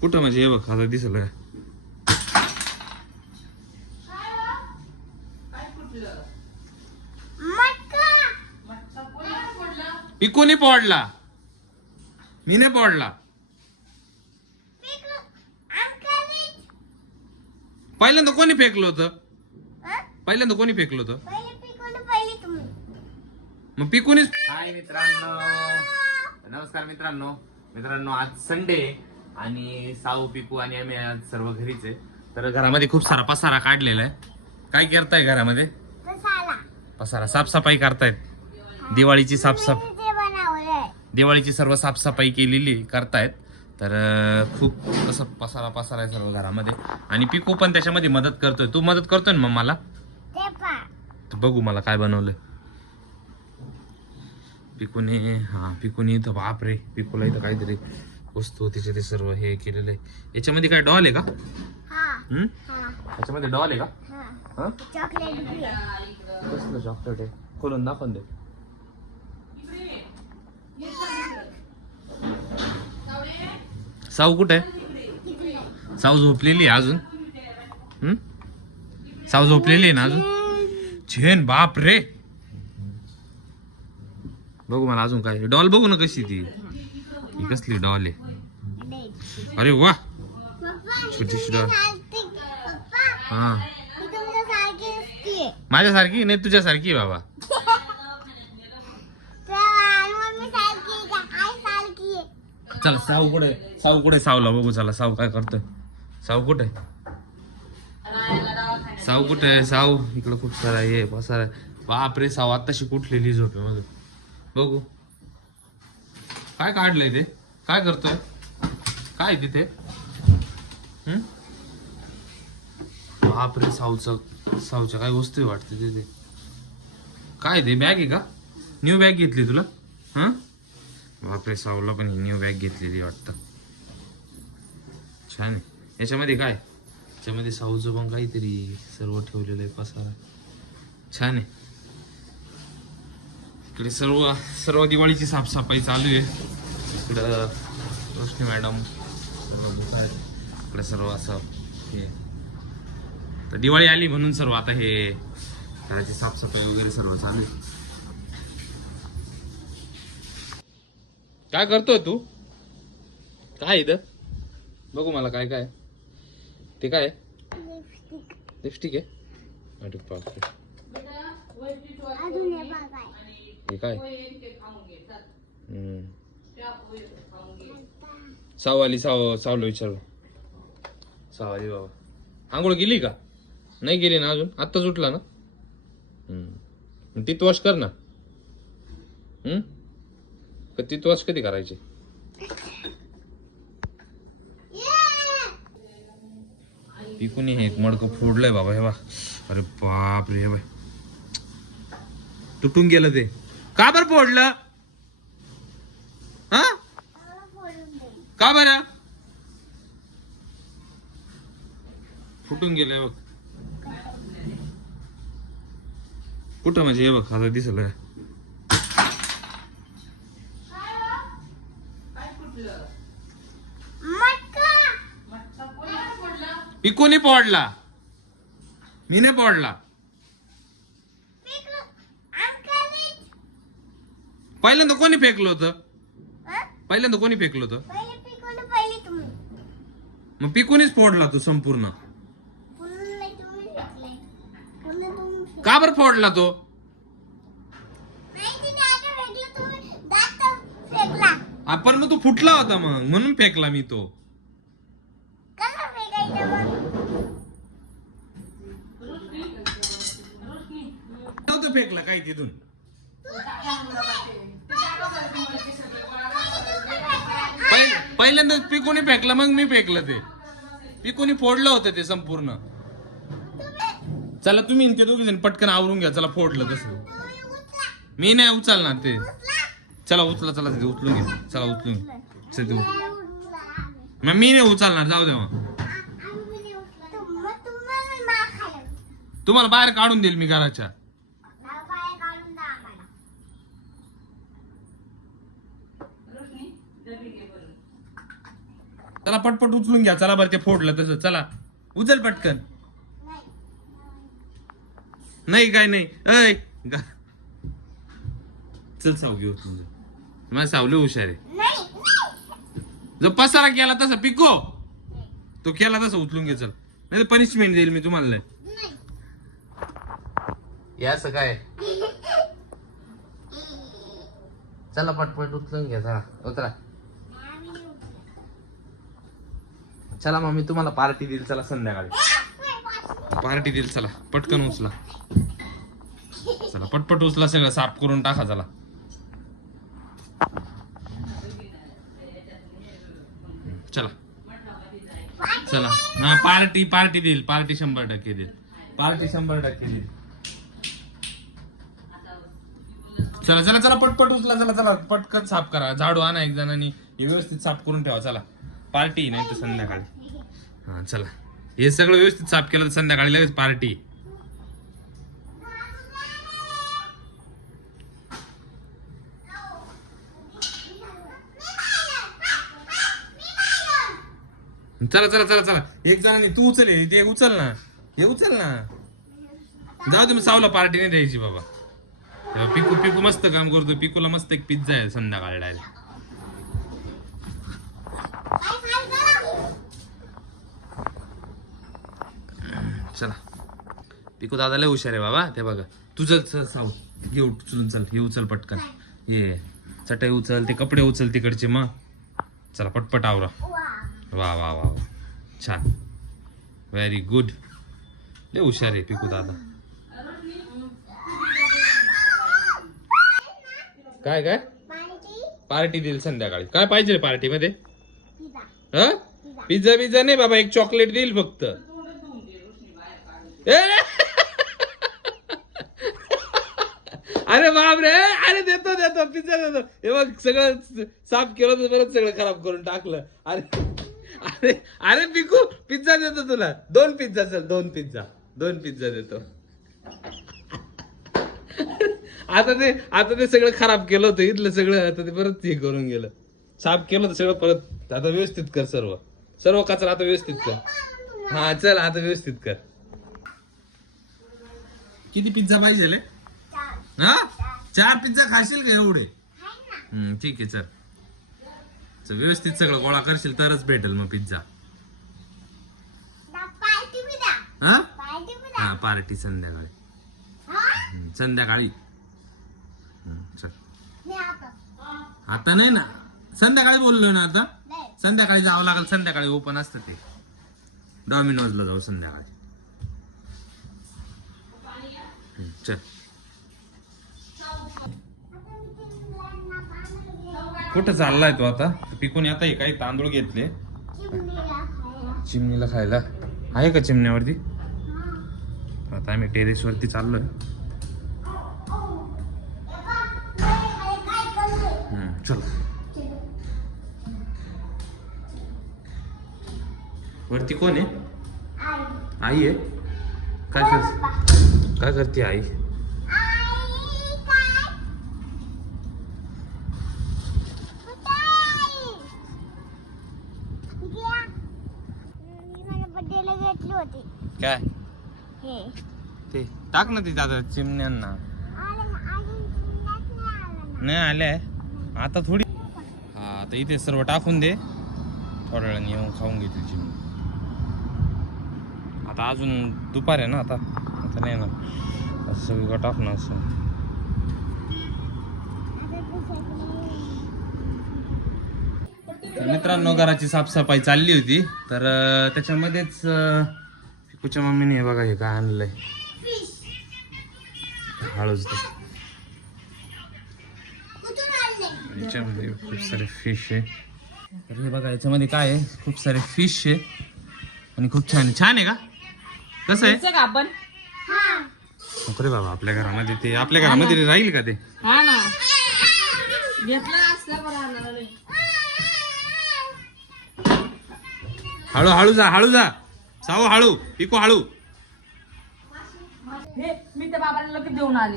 कुठं म्हणजे? हे बघ आता दिसलं का? पिकूनी पडला मी नाही? पडला पहिल्यांदा कोणी फेकलं होतं? पहिल्यांदा कोणी फेकलं होतं? मग पिकूनीच हाय मित्रांनो. नमस्कार मित्रांनो. मित्रांनो आज संडे आणि साऊ पिकू आणि आम्ही आज सर्व घरीच आहे. तर घरामध्ये खूप सारा पसारा काढलेला आहे. काय करताय घरामध्ये? पसारा. साफसफाई करतायत. दिवाळीची साफसफ दिवाळीची सर्व साफसफाई केलेली करतायत. तर खूप असं पसारा पसारा आहे सर्व घरामध्ये. आणि पिकू पण त्याच्यामध्ये मदत करतोय. तू मदत करतोय ना मग मला तर बघू मला काय बनवलंय. पिकूने हा पिकूने इथं बापरे पिकूला इथं काहीतरी वस्तू तिचे ते सर्व हे केलेलं. आहे याच्यामध्ये काय डॉल आहे का? हम्म? याच्यामध्ये डॉल आहे का? हा. चॉकलेट कसलं चॉकलेट आहे? खोलून दाखवून दे. साऊ कुठे? आहे साऊ झोपलेली आहे अजून. हम्म? साऊ झोपलेली आहे ना अजून? छेन बाप रे. बघू मला अजून काय डॉल बघू ना कशी ती. ही कसली डॉल आहे? अरे वा! छोटीशी डॉल हा. माझ्यासारखी? नाही तुझ्यासारखी बाबा. चला साऊ कुठे साऊ कुठे साऊला बघू चला साऊ काय करतोय? साऊ कुठे साऊ कुठे साऊ इकडे खूप सारा ये पसारा आहे. बाप रे साऊ आत्ताशी कुठलेली झोपे मग बघू. काय काढलंय ते? काय करतोय? काय आहे तिथे? बापरे बाप रे काय वस्तू आहे वाटते तिथे काय ते? बॅग आहे का? न्यू बॅग घेतली तुला? हा? बापरे सावला पण ही न्यू बॅग घेतलेली वाटतं. छान आहे. याच्यामध्ये काय? याच्यामध्ये साऊचं पण काहीतरी सर्व ठेवलेलं आहे पसारा. छान आहे. इकडे सर्व सर्व दिवाळीची साफसफाई चालू आहे. इकडं रोशनी मॅडम सर्व बुक आहेत इकडे सर्व असं हे. तर दिवाळी आली म्हणून सर्व आता हे घराची साफसफाई वगैरे सर्व चालू आहे. काय करतोय तू? काय इथं? बघू मला काय काय. ते काय? लिपस्टिक आहे. अरे बापरे. हे काय? सावाली साव सावलो सावलं विचारू. सावाली बाबा. आंघोळ गेली का? नाही गेली ना अजून? आत्ताच उठला ना? तीत वॉश कर ना. हम्म? का वॉश कधी करायची? पिकून हे एक मडकं फोडलंय बाबा हे बा अरे बाप रे हे बाय तुटून गेलं ते. का बरं फोडलं? हा? का बरं? फुटून गेलंय बघ. कुठं म्हणजे हे बघ आता दिसलं का पिकूनी पडला मी नाही पडला पहिल्यांदा कोणी फेकलं होतं? पहिल्यांदा कोणी फेकलं होतं? मग पिकूनीच फोडला तो संपूर्ण. का बरं फोडला तो? आपण मग तो फुटला होता मग म्हणून फेकला मी तो. नव्हतं फेकला काही तिथून. पहि- पहिल्यांदा पिकोनी फेकलं मग मी फेकलं ते. पिकूनी फोडलं होतं ते संपूर्ण. चला तुम्ही ते दोघे जण पटकन आवरून घ्या चला फोडलं तसं. मी नाही उचलणार ते. चला उचला चला तिथे उचलून घ्या. चला उचलून घ्या. चल मग मी नाही उचलणार जाऊ दे मग. तुम्हाला बाहेर काढून देईल मी घराच्या. चला पटपट उचलून घ्या. चला बरं ते फोडलं तसं. चला. उचल पटकन. नाही काय नाही. अय गा- चल साव घेऊ तुझं मला सावले हुशार आहे. जो पसारा केला तसा पिको. तो केला तसा उचलून घे चल. नाही पनिशमेंट देईल मी तुम्हाला. याच या असं काय? चला पटपट उचलून घ्या चला. उतरा. चला मग मी तुम्हाला पार्टी देईल. चला संध्याकाळी. पार्टी देईल चला. पटकन उचला. चला पटपट उचला सगळं. साफ करून टाका चला. चला. चला. हा पार्टी पार्टी देईल. पार्टी शंभर टक्के देईल. पार्टी शंभर टक्के देईल. चला चला चला पटपट उचला चला चला. पटकन साफ करा. झाडू आणा एक जणांनी हे व्यवस्थित साफ करून ठेवा. चला. पार्टी नाही तर संध्याकाळी. हा चला. हे सगळं व्यवस्थित साफ केलं तर संध्याकाळी लगेच पार्टी. चला चला चला चला. एक जणांनी तू उचल हे, ते उचल ना. हे उचल ना. जाऊ तुम्ही सावला पार्टी नाही द्यायची बाबा. तेव्हा पिकू पिकू मस्त काम करतो पिकूला मस्त एक पिझ्झा आहे संध्याकाळी डायरेक्ट. चला. पिकू दादा लय हुशार आहे बाबा. ते बघा. तुझं चल साऊ. घे उचलून चल हे उचल पटकन. ये चटई उचल ते कपडे उचल तिकडचे मग. चला पटपट आवरा. वा वा वा वा. छान. व्हेरी गुड लय हुशार आहे पिकू दादा. काय काय? पार्टी. देईल संध्याकाळी. काय पाहिजे पार्टीमध्ये? हा? पिझ्झा पिझ्झा नाही बाबा एक चॉकलेट देईल फक्त. अरे अरे बापरे अरे देतो देतो पिझ्झा देतो. हे बघ सगळं साफ केलं तर बरंच सगळं खराब करून टाकलं. अरे अरे अरे पिकू पिझ्झा देतो तुला. दोन पिझ्झा चल दोन पिझ्झा. दोन पिझ्झा देतो. आता ते आता ते सगळं खराब केलं होतं इथलं सगळं आता ते परत हे करून गेलं. साफ केलं तर सगळं परत आता व्यवस्थित कर सर्व. सर्व कचरा आता व्यवस्थित कर. हा चल आता व्यवस्थित कर. किती पिझ्झा पाहिजे हा? चार पिझ्झा खाशील का एवढे? हम्म, ठीक आहे चल. चल, व्यवस्थित सगळं गोळा करशील तरच भेटेल मग पिझ्झा. हा? हा पार्टी संध्याकाळी. हम्म, संध्याकाळी. हम्म, चल. आता नाही ना. संध्याकाळी बोललो ना आता? संध्याकाळी जावं लागेल संध्याकाळी ओपन असतं ते. डॉमिनोजला जाऊ संध्याकाळी. चल. कुठं चाललाय तो आता? पिकून आता हे काही तांदूळ घेतले. चिमणीला खायला. आहे का चिमण्यावरती? आता आम्ही टेरेस वरती चाललोय. वरती कोण आहे? आई. आहे? काय कर काय करते आई? काय? हे. ते टाक ना तिथे आता चिमण्यांना. नाही आलं ना. नाही आले आता थोडी हा आता इथे सर्व टाकून दे. थोड्या वेळाने येऊन खाऊन घेतील चिमणी. आता अजून दुपार आहे ना आता. आता नाही ना असं सगळीकडं टाक ना असं. मित्रांनो घराची साफसफाई चालली होती. तर त्याच्यामध्येच पिकूच्या मम्मीने हे बघा हे काय आणलंय. हळूच याच्यामध्ये खूप सारे फिश आहे. तर हे बघा याच्यामध्ये काय आहे? खूप सारे फिश आहे. आणि खूप छान आहे. छान आहे का? कसं आहे? घ्यायचं का आपण? हा. अरे बाबा आपल्या घरामध्ये ते आपल्या घरामध्ये राहील का ते? हा ना. घेतलं असलं बरं आणलं नाही. हळू हळू जा हळू जा. सावू हळू. पिको हळू. हे मी त्या बाबाला लगेच देऊन आले?